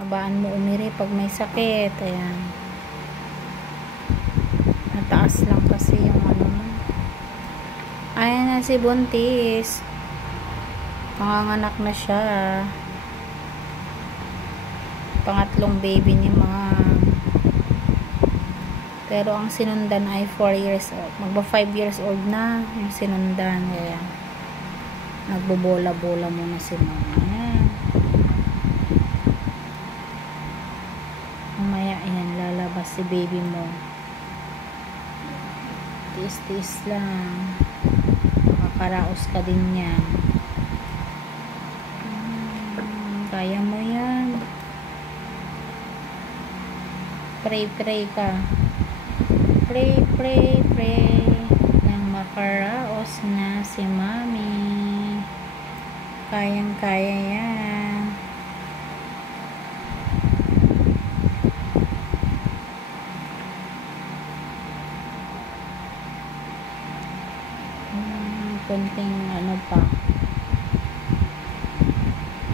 Abaan mo umiri pag may sakit. Ayan. Nataas lang kasi yung ano mo. Ayan na si Buntis. Panganganak na siya. Pangatlong baby ni Ma'am. Pero ang sinundan ay 4 years old. Magba 5 years old na yung sinundan. Ayan. Nagbobola-bola muna si Ma'am. Ayan. Mamaya, ayan, lalabas si baby mo. Tiis-tiis lang. Makakaraos ka din yan. Kaya mo yan. Pray ka. Pray. Nang makaraos na si Mami. Kayang-kaya yan. Konting ano pa.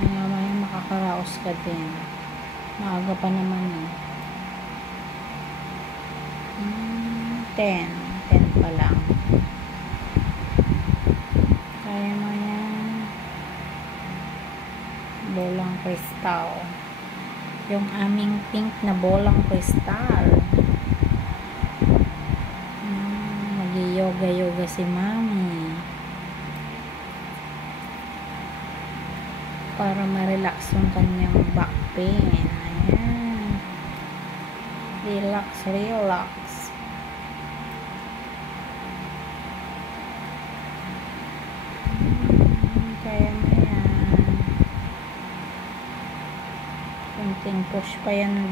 May makakaraos ka din. Maaga pa naman eh. 10 pa lang. Kaya mo yan. Bolang kristal. Yung aming pink na bolang kristal. Nag-yoga si Mami. Para ma-relax yung kanyang back pain. Ayan. Relax. Kaya mo yan. Kunting push pa yan.